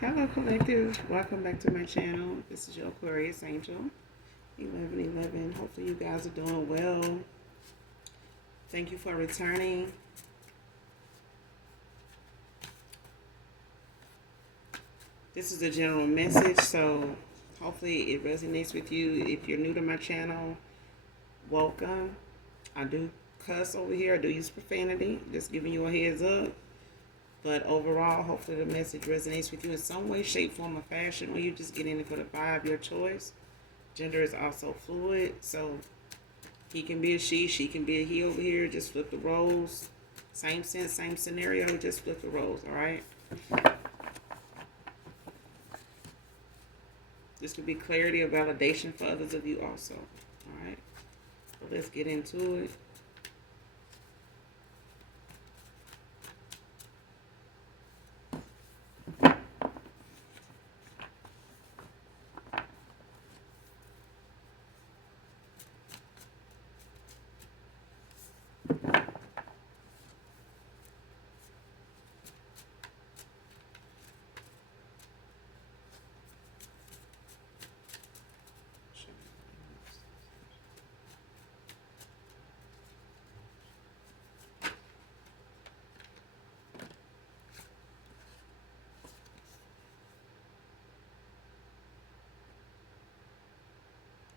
Hello, collective. Welcome back to my channel. This is your Aquarius Angel, 1111. Hopefully, you guys are doing well. Thank you for returning. This is a general message, so hopefully, it resonates with you. If you're new to my channel, welcome. I do cuss over here, I do use profanity, just giving you a heads up. But overall, hopefully the message resonates with you in some way, shape, form, or fashion, or you just get in it for the vibe, your choice. Gender is also fluid, so he can be a she can be a he over here. Just flip the roles. Same sense, same scenario, just flip the roles, all right? This could be clarity or validation for others of you also, all right? So let's get into it.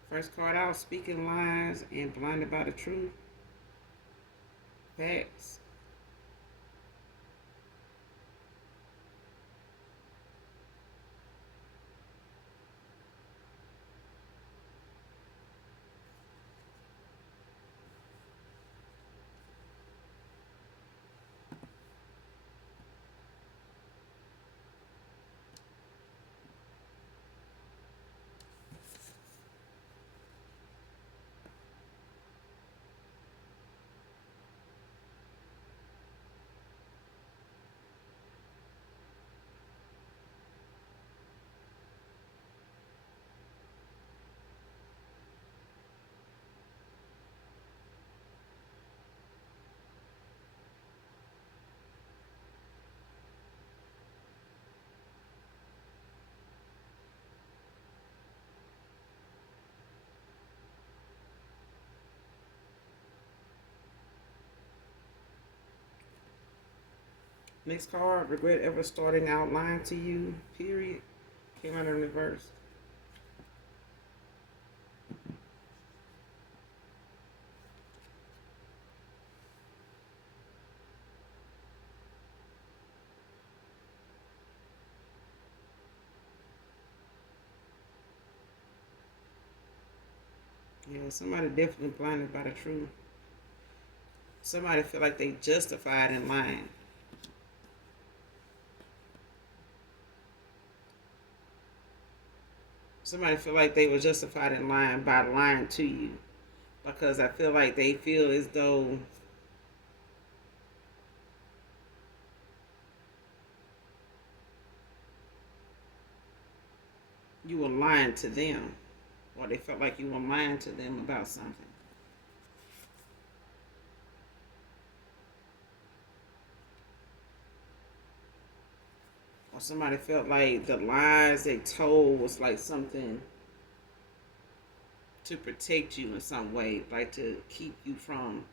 First card out, speaking lies and blinded by the truth. Facts. Next card, regret ever starting out lying to you, period. Came out in reverse. Yeah, somebody definitely blinded by the truth. Somebody feel like they justified in lying. Somebody feel like they were justified in lying by lying to you. Because I feel like they feel as though you were lying to them. Or they felt like you were lying to them about something. Or somebody felt like the lies they told was like something to protect you in some way, like to keep you from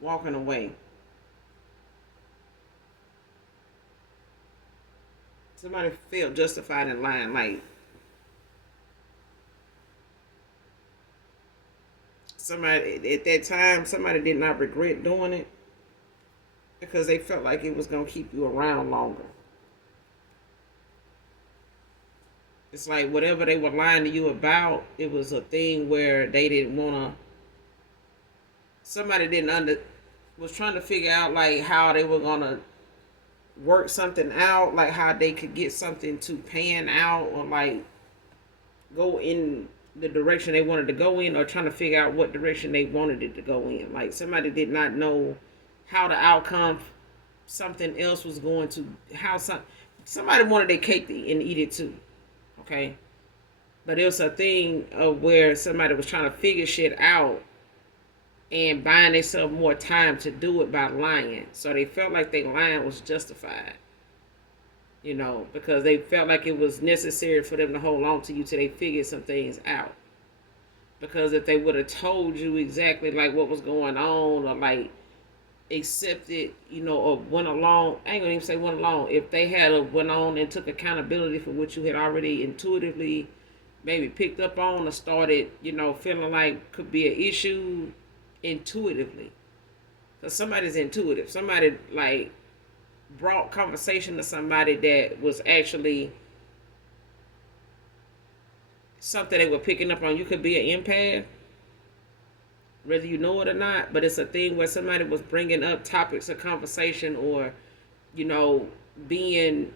walking away. Somebody felt justified in lying, like somebody at that time, somebody did not regret doing it because they felt like it was going to keep you around longer. It's like whatever they were lying to you about, it was a thing where they didn't want to. Somebody didn't was trying to figure out like how they were gonna work something out, like how they could get something to pan out or like go in the direction they wanted to go in, or trying to figure out what direction they wanted it to go in. Like somebody did not know how the outcome something else was going to, how somebody wanted their cake and eat it too. Okay, but it was a thing of where somebody was trying to figure shit out and buying themselves more time to do it by lying. So they felt like their lying was justified, because they felt like it was necessary for them to hold on to you till they figured some things out. Because if they would have told you exactly like what was going on, or like accepted, or went along, I ain't gonna even say went along. If they had went on and took accountability for what you had already intuitively maybe picked up on, or started, feeling like could be an issue intuitively. Because somebody's intuitive. Somebody like brought conversation to somebody that was actually something they were picking up on. You could be an empath, whether you know it or not, but it's a thing where somebody was bringing up topics of conversation, or, being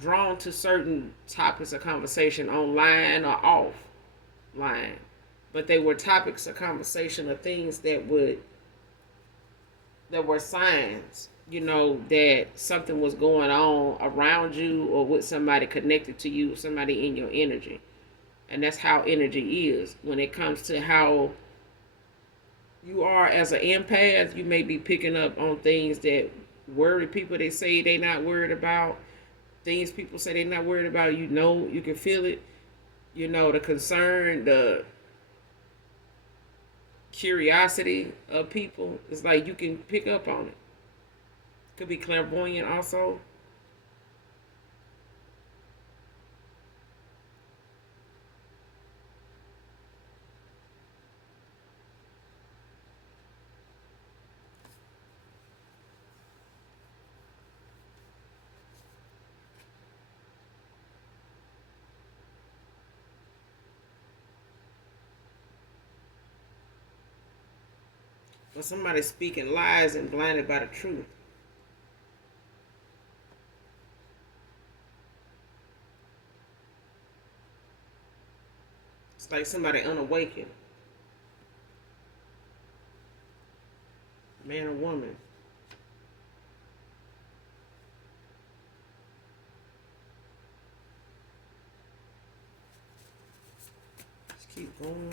drawn to certain topics of conversation online or offline. But they were topics of conversation of things that were signs, that something was going on around you or with somebody connected to you, somebody in your energy. And that's how energy is. When it comes to how you are as an empath, you may be picking up on things that worry people. They say they not worried about. Things people say they not worried about, you can feel it. The concern, the curiosity of people. It's like you can pick up on it. Could be clairvoyant also. When somebody's speaking lies and blinded by the truth. It's like somebody unawakened. Man or woman. Just keep going.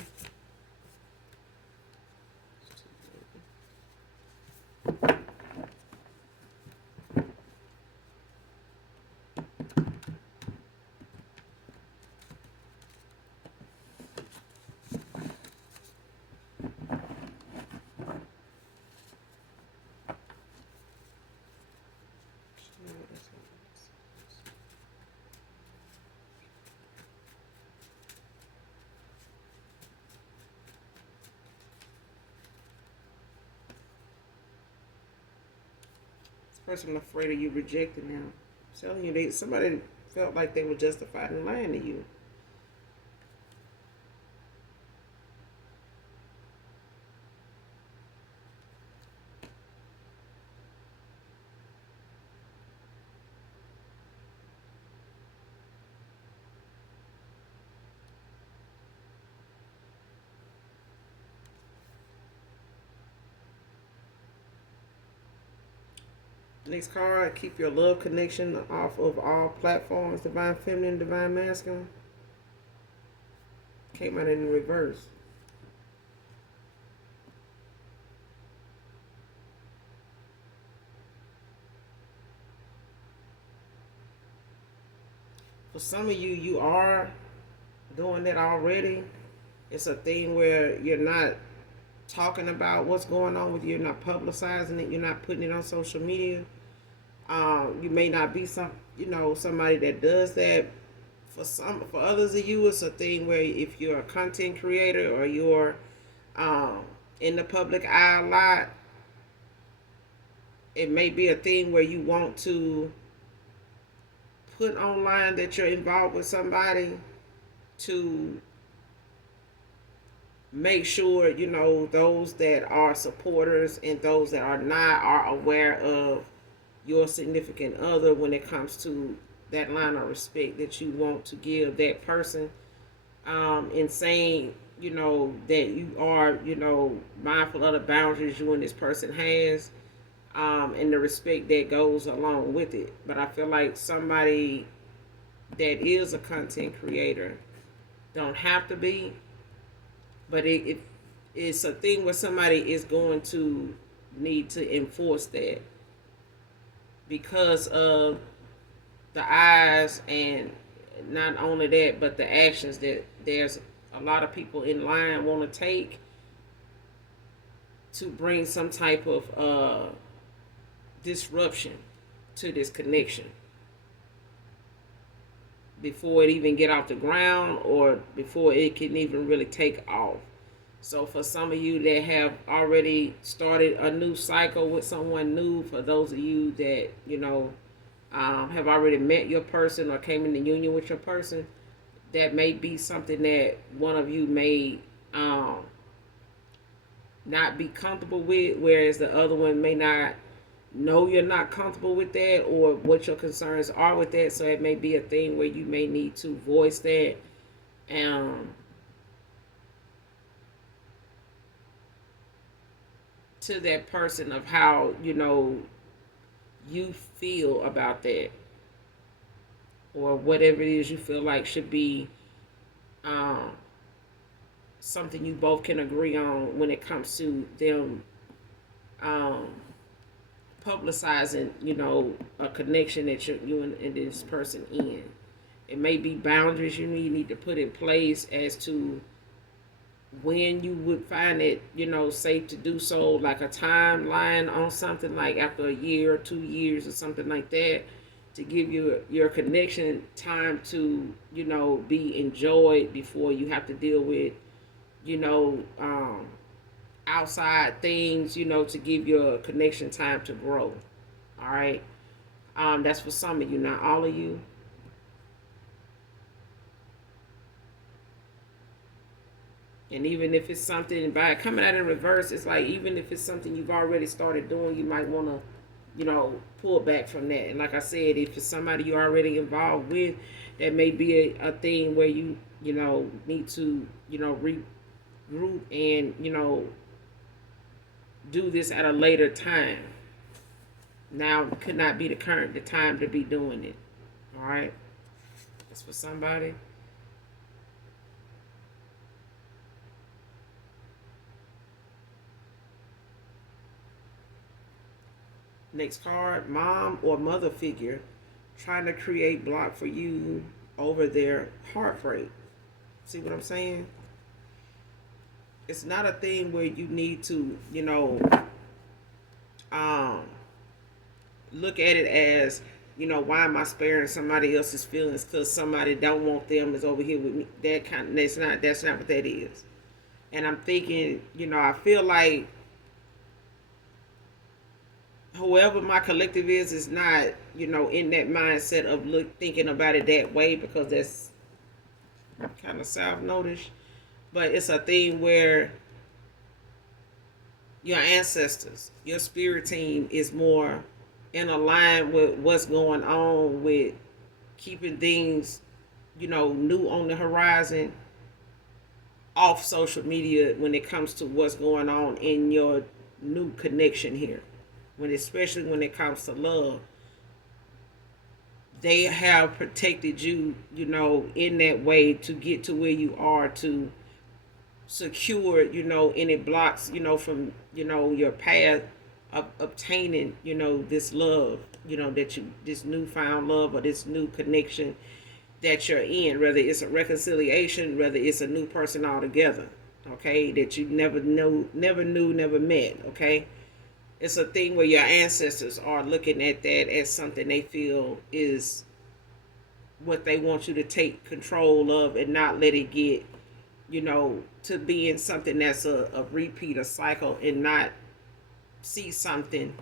Person afraid of you rejecting them. I'm telling you, somebody felt like they were justified in lying to you. Next card, keep your love connection off of all platforms. Divine Feminine, Divine Masculine. Came out in reverse. For some of you, you are doing that already. It's a thing where you're not talking about what's going on with you. You're not publicizing it. You're not putting it on social media. You may not be somebody that does that. For others of you, it's a thing where if you're a content creator or you're in the public eye a lot, it may be a thing where you want to put online that you're involved with somebody to make sure those that are supporters and those that are not are aware of your significant other when it comes to that line of respect that you want to give that person, and saying that you are mindful of the boundaries you and this person has, and the respect that goes along with it. But I feel like somebody that is a content creator don't have to be, but It's a thing where somebody is going to need to enforce that because of the eyes, and not only that, but the actions that there's a lot of people in line want to take to bring some type of disruption to this connection before it even get off the ground or before it can even really take off. So for some of you that have already started a new cycle with someone new, for those of you that have already met your person or came into union with your person, that may be something that one of you may not be comfortable with, whereas the other one may not know you're not comfortable with that or what your concerns are with that. So it may be a thing where you may need to voice that um, to that person of how you feel about that, or whatever it is you feel like should be um, something you both can agree on when it comes to them um, publicizing, a connection that you and this person in. It may be boundaries you need to put in place as to when you would find it, safe to do so, like a timeline on something, like after a year or 2 years or something like that, to give your connection time to, be enjoyed before you have to deal with, you know, um, outside things, to give your connection time to grow. All right. That's for some of you, not all of you. And even if it's something by coming out in reverse, it's like even if it's something you've already started doing, you might want to, pull back from that. And like I said, if it's somebody you're already involved with, that may be a thing where you, need to, regroup and, do this at a later time. Now could not be the time to be doing it. All right. That's for somebody. Next card, mom or mother figure trying to create block for you over their heartbreak. See what I'm saying? It's not a thing where you need to, um, look at it as, why am I sparing somebody else's feelings because somebody don't want them is over here with me. That's not what that is. And I'm thinking, I feel like whoever my collective is not, in that mindset of thinking about it that way, because that's kind of south notice. But it's a thing where your ancestors, your spirit team is more in line with what's going on with keeping things, new on the horizon off social media when it comes to what's going on in your new connection here. Especially when it comes to love, they have protected you, in that way to get to where you are, to secure, any blocks, from, your path of obtaining, this love, this newfound love or this new connection that you're in, whether it's a reconciliation, whether it's a new person altogether, okay, that you never met, okay. It's a thing where your ancestors are looking at that as something they feel is what they want you to take control of and not let it get, to being something that's a repeat, a cycle, and not see something,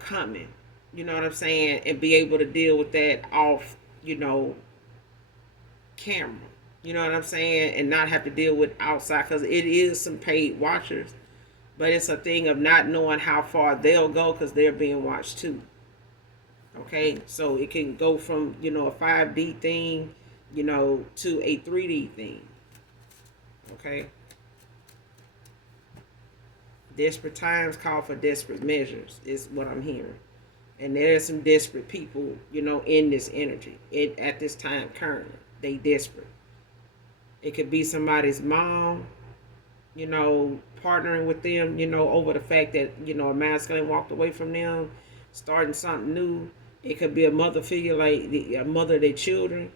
coming. You know what I'm saying? And be able to deal with that off, camera. You know what I'm saying? And not have to deal with outside, because it is some paid watchers. But it's a thing of not knowing how far they'll go because they're being watched too. Okay, so it can go from, a 5D thing, to a 3D thing. Okay. Desperate times call for desperate measures is what I'm hearing. And there are some desperate people, in this energy. At this time currently. They desperate. It could be somebody's mom. partnering with them, over the fact that, a masculine walked away from them, starting something new. It could be a mother figure, like a mother of their children.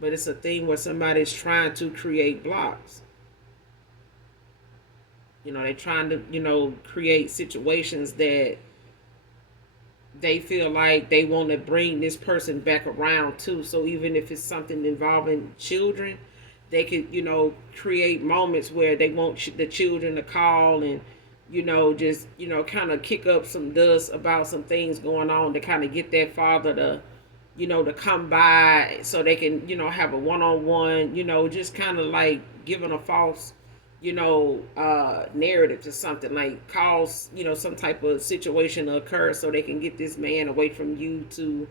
But it's a thing where somebody's trying to create blocks. They're trying to, create situations that they feel like they want to bring this person back around too. So even if it's something involving children, they could, create moments where they want the children to call and, just, kind of kick up some dust about some things going on to kind of get that father to, to come by so they can, have a one-on-one, just kind of like giving a false, narrative to something, like cause, some type of situation to occur so they can get this man away from you to,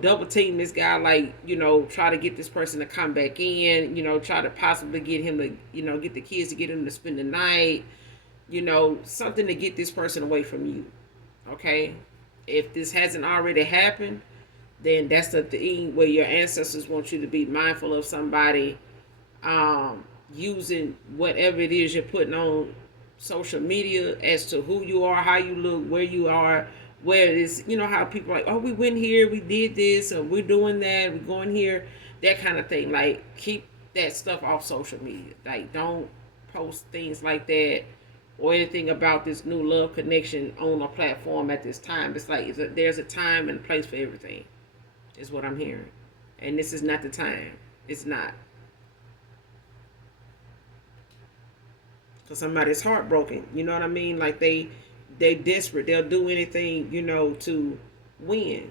double team this guy, like, try to get this person to come back in, try to possibly get him to, get the kids to get him to spend the night, something to get this person away from you. Okay. If this hasn't already happened, then that's the thing where your ancestors want you to be mindful of somebody using whatever it is you're putting on social media as to who you are, how you look, where you are, where it is, how people are like, oh, we went here, we did this, or we're doing that, we're going here, that kind of thing. Like, keep that stuff off social media. Like, don't post things like that or anything about this new love connection on a platform at this time. It's like there's a time and a place for everything, is what I'm hearing. And this is not the time. It's not. Because somebody's heartbroken. You know what I mean? Like they desperate. They'll do anything, to win.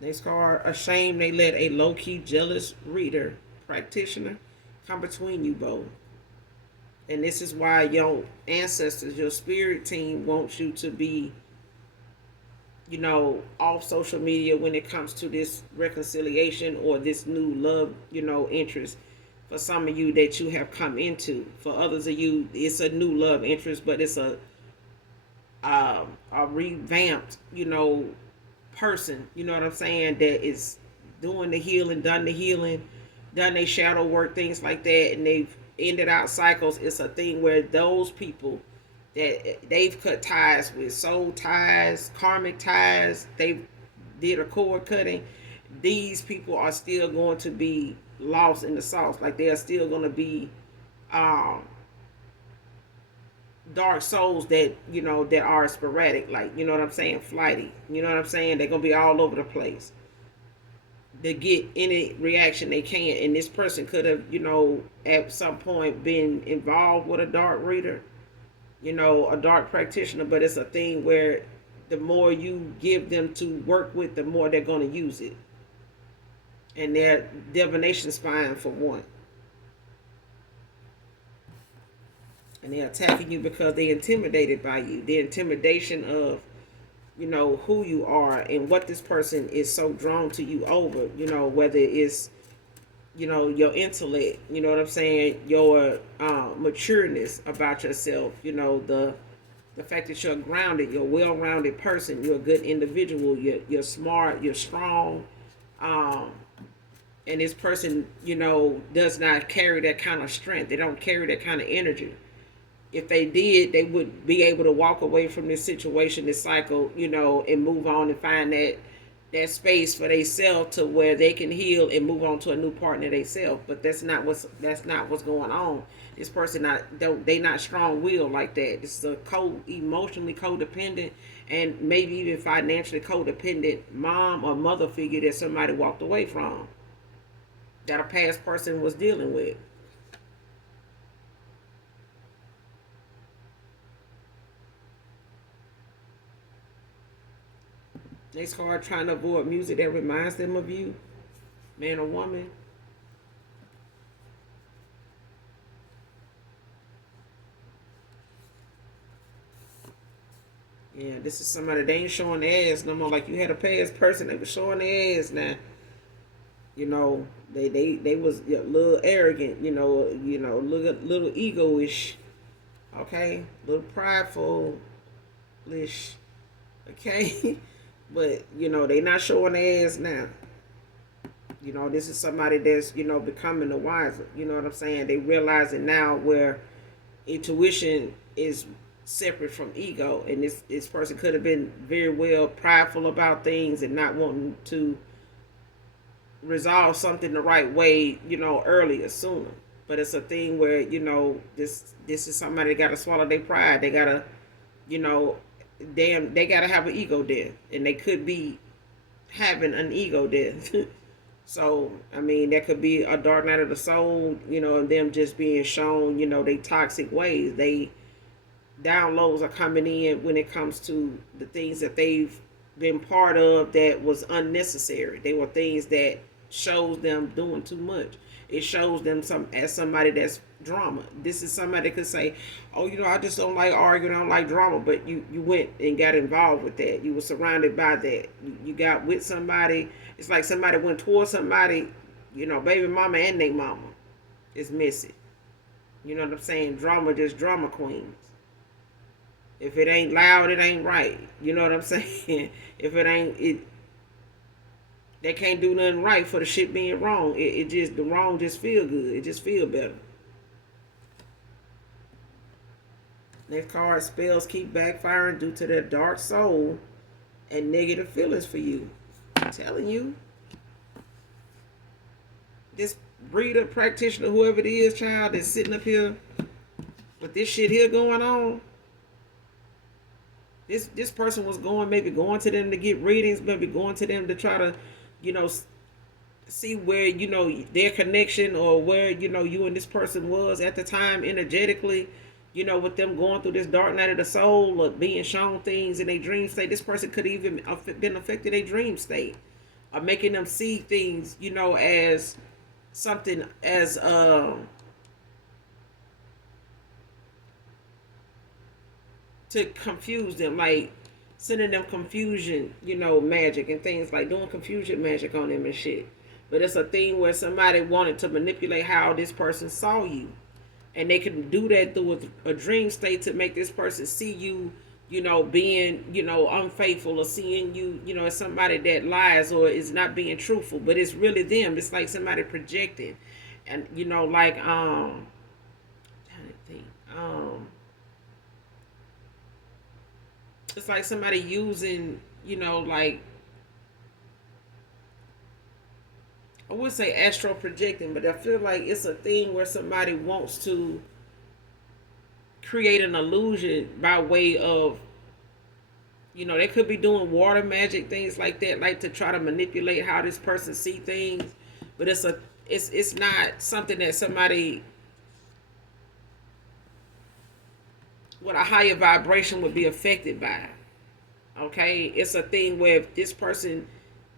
They scar ashamed. They let a low key jealous reader practitioner come between you both. And this is why your ancestors, your spirit team wants you to be, off social media when it comes to this reconciliation or this new love, interest for some of you that you have come into. For others of you, it's a new love interest, but it's a revamped, person, you know what I'm saying, that is doing the healing, done their shadow work, things like that, and they've ended out cycles. It's a thing where those people that they've cut ties with, soul ties, karmic ties, they've did a cord cutting. These people are still going to be lost in the sauce. Like, they are still going to be um, dark souls that, that are sporadic. Like, you know what I'm saying, flighty. You know what I'm saying? They're going to be all over the place. They get any reaction they can. And this person could have, at some point been involved with a dark reader, a dark practitioner, but it's a thing where the more you give them to work with, the more they're going to use it. And their divination spine, for one. And they're attacking you because they're intimidated by you. The intimidation of, who you are and what this person is so drawn to you over, whether it's, your intellect, you know what I'm saying, your matureness about yourself, the fact that you're grounded, you're a well-rounded person, you're a good individual, you're smart, you're strong, and this person, does not carry that kind of strength. They don't carry that kind of energy. If they did, they would be able to walk away from this situation, this cycle, and move on and find that space for themselves to where they can heal and move on to a new partner themselves. But that's not what's going on. This person they not strong willed like that. This is a emotionally codependent and maybe even financially codependent mom or mother figure that somebody walked away from, that a past person was dealing with. Next card, trying to avoid music that reminds them of you, man or woman. Yeah, this is somebody, they ain't showing their ass no more. Like, you had a past person that was showing their ass now. You know, they was a little arrogant. Little egoish. Okay, a little prideful ish. Okay, but they not showing their ass now. This is somebody that's becoming the wiser. You know what I'm saying? They realizing now where intuition is separate from ego, and this person could have been very well prideful about things and not wanting to resolve something the right way, earlier, sooner. But it's a thing where this is somebody that got to swallow their pride. They gotta, you know, they gotta have an ego death, and they could be having an ego death. So I mean, that could be a dark night of the soul, and them just being shown, they toxic ways. They downloads are coming in when it comes to the things that they've been part of that was unnecessary. They were things that shows them doing too much. It shows them as somebody that's drama. This is somebody that could say, "Oh, I just don't like arguing. I don't like drama." But you went and got involved with that. You were surrounded by that. You got with somebody. It's like somebody went towards somebody. Baby mama and they mama is missing. You know what I'm saying? Drama, just drama queens. If it ain't loud, it ain't right. You know what I'm saying? If it ain't it, they can't do nothing right for the shit being wrong. It just the wrong just feel good. It just feel better. Next card, spells keep backfiring due to their dark soul and negative feelings for you. I'm telling you, this breeder, practitioner, whoever it is, child, that's sitting up here with this shit here going on. This person was maybe going to them to get readings, maybe going to them to try to, see where their connection, or where you and this person was at the time energetically, with them going through this dark night of the soul, or being shown things in a dream state. This person could even been affected a dream state, or making them see things, as something as to confuse them, like sending them confusion, magic and things, like doing confusion magic on them and shit. But it's a thing where somebody wanted to manipulate how this person saw you. And they can do that through a dream state to make this person see you, being, unfaithful, or seeing you, as somebody that lies or is not being truthful. But it's really them. It's like somebody projecting. And, like, trying to think, it's like somebody using, like, I would say astral projecting, but I feel like it's a thing where somebody wants to create an illusion by way of, they could be doing water magic, things like that, like to try to manipulate how this person see things. But it's not something that somebody with a higher vibration would be affected by. Okay, it's a thing where if this person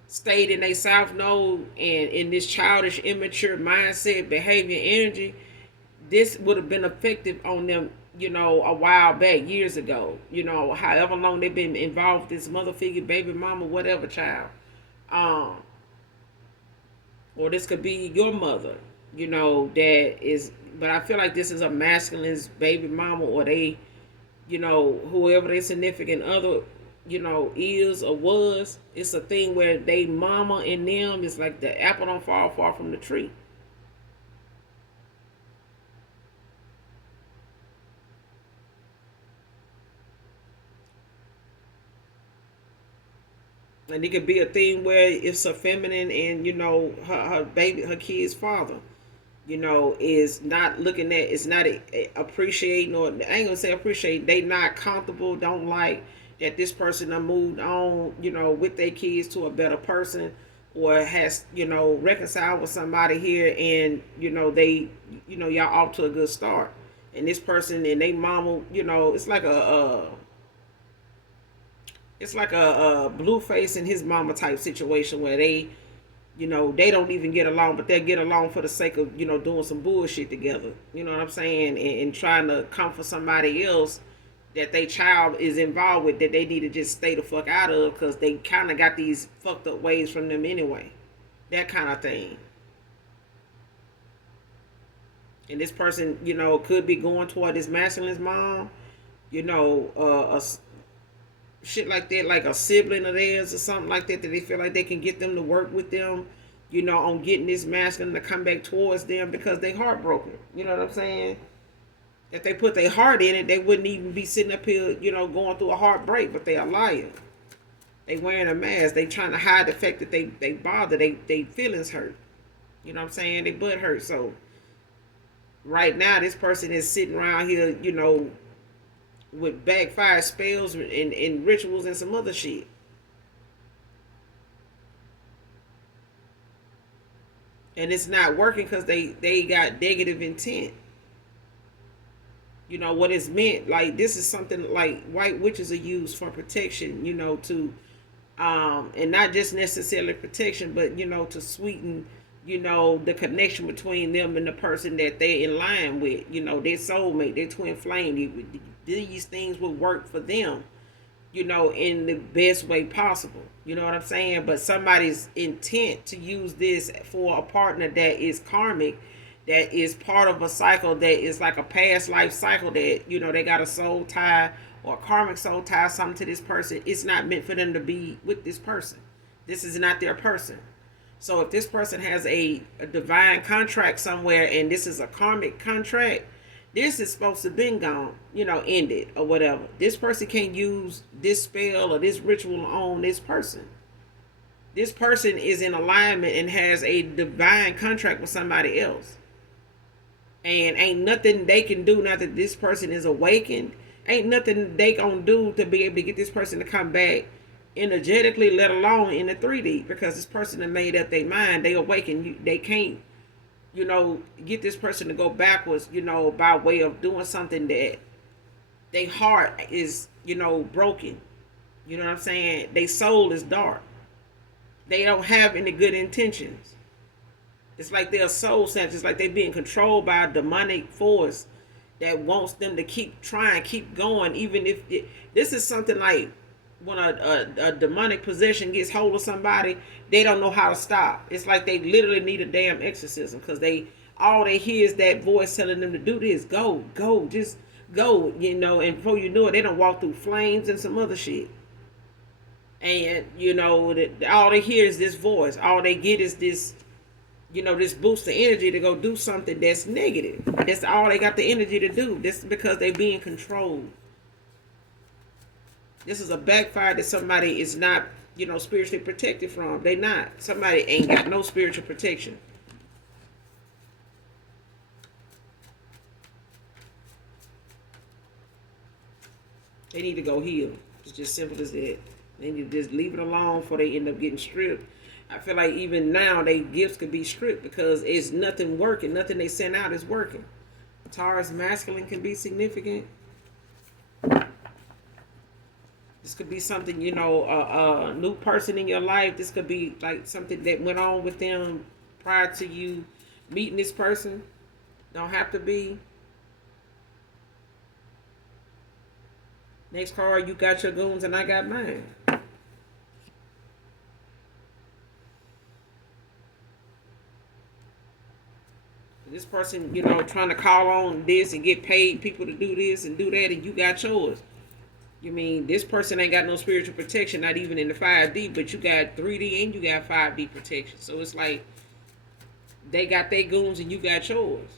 stayed in a south node and in this childish, immature mindset, behavior, energy, this would have been effective on them, a while back, years ago. However long they've been involved with this mother figure, baby mama, whatever child. Or this could be your mother, that is, but I feel like this is a masculine's baby mama, or they, whoever their significant other, is or was. It's a thing where they mama and them is like the apple don't fall far from the tree. And it could be a thing where it's a feminine, and her baby, her kid's father, is not looking at, it's not appreciating, or I ain't gonna say appreciate, they not comfortable, don't like that this person done moved on, with their kids to a better person, or has, reconciled with somebody here, and, they, y'all off to a good start. And this person and they mama, it's like a Blueface and his mama type situation where they, they don't even get along, but they get along for the sake of, doing some bullshit together. You know what I'm saying? And trying to comfort somebody else that their child is involved with, that they need to just stay the fuck out of, because they kind of got these fucked up ways from them anyway. that kind of thing. And this person, could be going toward this masculine's mom, a shit like that, like a sibling of theirs or something like that, that they feel like they can get them to work with them, on getting this masculine to come back towards them because they heartbroken. You know what I'm saying? If they put their heart in it, they wouldn't even be sitting up here, going through a heartbreak, but they are lying. They wearing a mask. They trying to hide the fact that they bother. They feelings hurt. You know what I'm saying? They butt hurt. So right now, this person is sitting around here, with backfire spells and rituals and some other shit. And it's not working because they got negative intent. What it's meant, like this is something like white witches are used for protection, to and not just necessarily protection, but to sweeten, the connection between them and the person that they're in line with, their soulmate, their twin flame. These things will work for them, in the best way possible. You know what I'm saying? But somebody's intent to use this for a partner that is karmic, that is part of a cycle that is like a past life cycle, that, they got a soul tie or a karmic soul tie, something to this person. It's not meant for them to be with this person. This is not their person. So if this person has a divine contract somewhere and this is a karmic contract, this is supposed to be gone, ended or whatever. This person can't use this spell or this ritual on this person. This person is in alignment and has a divine contract with somebody else. And ain't nothing they can do now that this person is awakened. Ain't nothing they gonna do to be able to get this person to come back energetically, let alone in the 3D, because this person has made up their mind. They awaken. They can't, get this person to go backwards, by way of doing something that their heart is, broken. You know what I'm saying? Their soul is dark. They don't have any good intentions. It's like they're soul snatchers. It's like they're being controlled by a demonic force that wants them to keep trying, keep going, even if this is something like when a demonic possession gets hold of somebody, they don't know how to stop. It's like they literally need a damn exorcism, because all they hear is that voice telling them to do this, go, just go, and before you know it, they don't walk through flames and some other shit. And all they hear is this voice. All they get is this, this boost of energy to go do something that's negative. That's all they got the energy to do. This is because they being controlled. This is a backfire that somebody is not, spiritually protected from. They not. Somebody ain't got no spiritual protection. They need to go heal. It's just simple as that. They need to just leave it alone before they end up getting stripped. I feel like even now their gifts could be stripped because it's nothing working. Nothing they send out is working. Taurus masculine can be significant. This could be something, a new person in your life. This could be like something that went on with them prior to you meeting this person. Don't have to be. Next card, you got your goons and I got mine. This person, trying to call on this and get paid people to do this and do that, and you got yours. You mean this person ain't got no spiritual protection, not even in the 5D, but you got 3D and you got 5D protection. So it's like they got their goons and you got yours.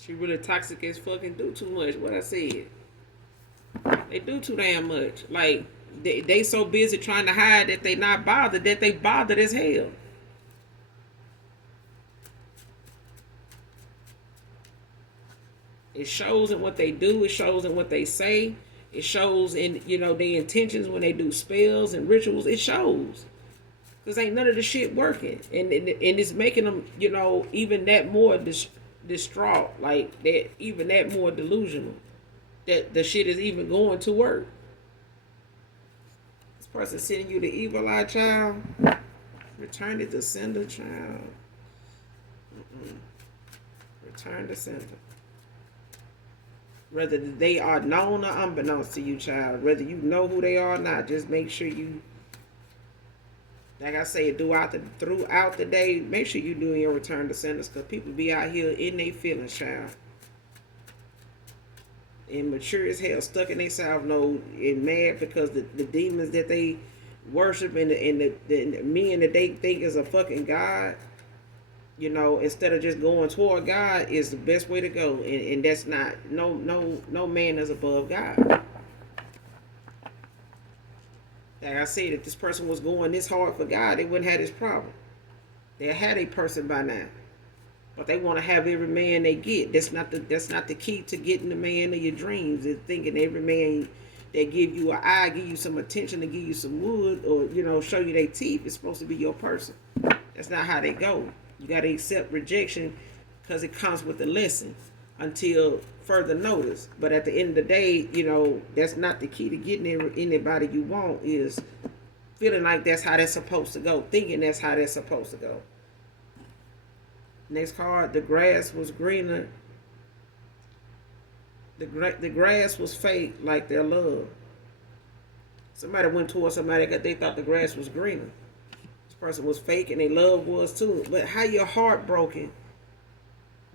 She really toxic as fucking do too much. What I said. They do too damn much. Like they so busy trying to hide that they not bothered, that they bothered as hell. It shows in what they do. It shows in what they say. It shows in, their intentions when they do spells and rituals. It shows. Because ain't none of the shit working. And it's making them, even that more distraught. Like, that even that more delusional. That the shit is even going to work. This person sending you the evil eye, child. Return it to sender, child. Return to sender. Whether they are known or unbeknownst to you, child. Whether you know who they are or not, just make sure you, like I say, throughout the day, make sure you do your return to senders, because people be out here in their feelings, child. And mature as hell, stuck in their south node and mad because the demons that they worship and the men that they think is a fucking god, instead of just going toward God, is the best way to go. And that's not, no man is above God. Like I said, if this person was going this hard for God, they wouldn't have this problem. They had a person by now. But they want to have every man they get. That's not the key to getting the man of your dreams. Is thinking every man that give you an eye, give you some attention, to give you some wood, or show you their teeth, is supposed to be your person. That's not how they go. You got to accept rejection because it comes with a lesson until further notice. But at the end of the day, that's not the key to getting anybody you want, is feeling like that's how that's supposed to go, thinking that's how that's supposed to go. Next card, the grass was greener. The grass was fake like their love. Somebody went towards somebody that they thought the grass was greener. This person was fake and their love was too. But how your heart broken,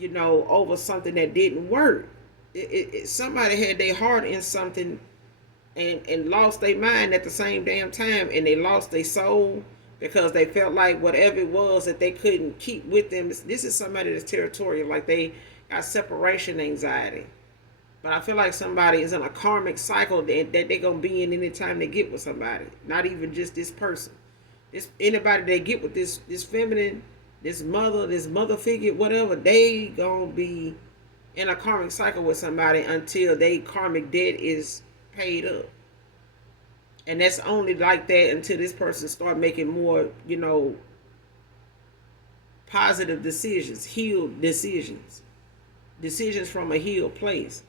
over something that didn't work. Somebody had their heart in something and lost their mind at the same damn time, and they lost their soul because they felt like whatever it was that they couldn't keep with them. This is somebody that's territorial, like they got separation anxiety. But I feel like somebody is in a karmic cycle that they're going to be in anytime they get with somebody. Not even just this person. Anybody they get with this feminine, this mother figure, whatever, they going to be in a karmic cycle with somebody until they karmic debt is paid up. And that's only like that until this person start making more, positive decisions, healed decisions from a healed place,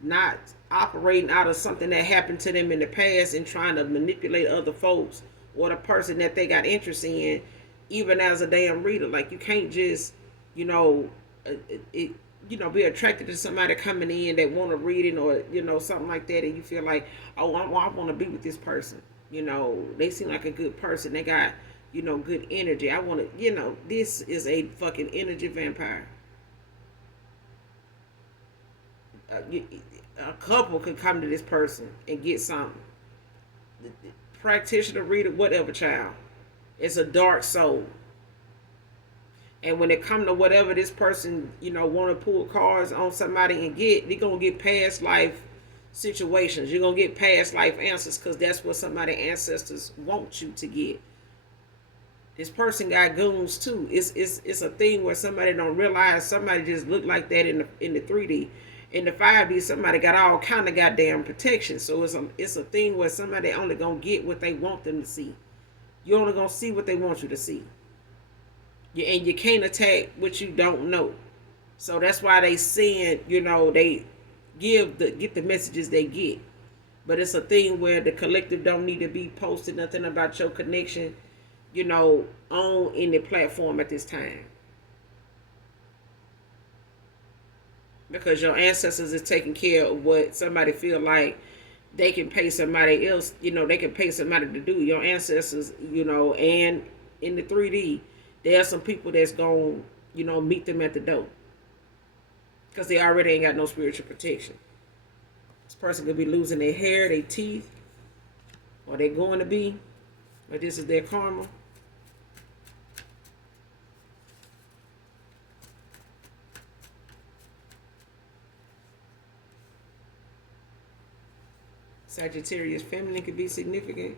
not operating out of something that happened to them in the past and trying to manipulate other folks or the person that they got interest in, even as a damn reader. Like, you can't just, be attracted to somebody coming in that want to read it, or something like that, and you feel like, oh, I want to be with this person. They seem like a good person. They got good energy. I want to. This is a fucking energy vampire. A couple could come to this person and get something. Practitioner, reader, whatever, child. It's a dark soul. And when it come to whatever this person, want to pull cards on somebody and get, they're going to get past life situations. You're going to get past life answers because that's what somebody's ancestors want you to get. This person got goons too. It's a thing where somebody don't realize somebody just looked like that in the 3D. In the 5D, somebody got all kind of goddamn protection. So it's a thing where somebody only going to get what they want them to see. You're only going to see what they want you to see. And you can't attack what you don't know. So that's why they send, they get the messages they get. But it's a thing where the collective don't need to be posting nothing about your connection, on any platform at this time. Because your ancestors is taking care of what somebody feel like they can pay somebody else, they can pay somebody to do. Your ancestors, and in the 3D, there are some people that's going to, meet them at the door. Because they already ain't got no spiritual protection. This person could be losing their hair, their teeth, or they're going to be, or this is their karma. Sagittarius feminine could be significant.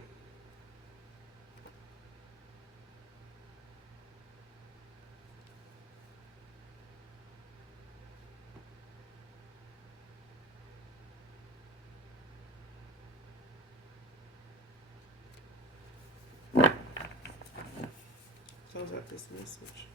Close out this message.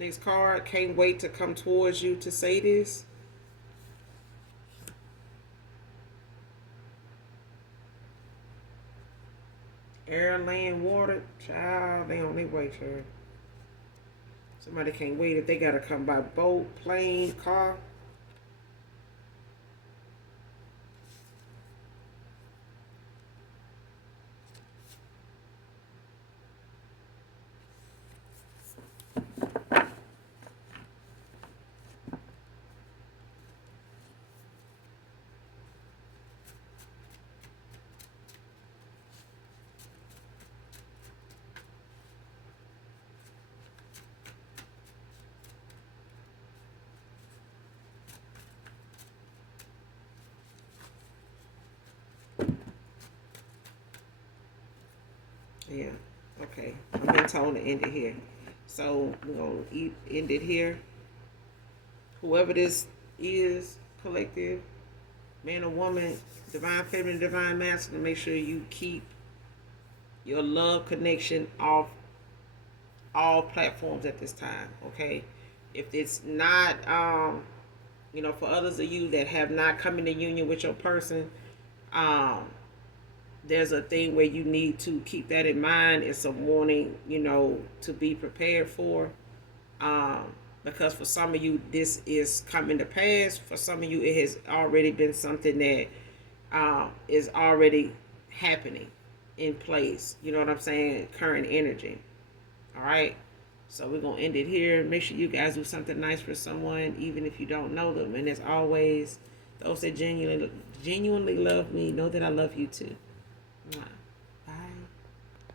Next card, can't wait to come towards you to say this. Air, land, water. Child, they on their way, child. Somebody can't wait if they gotta come by boat, plane, car. Yeah. Okay. I've been told to end it here. So we're gonna end it here. Whoever this is, collective, man or woman, divine feminine, divine masculine, make sure you keep your love connection off all platforms at this time. Okay. If it's not for others of you that have not come into union with your person, um, there's a thing where you need to keep that in mind. It's a warning, to be prepared for. Um, because for some of you, this is coming to pass. For some of you, it has already been something that is already happening in place. You know what I'm saying? Current energy. All right. So we're going to end it here. Make sure you guys do something nice for someone, even if you don't know them. And as always, those that genuinely love me, know that I love you too. Mwah.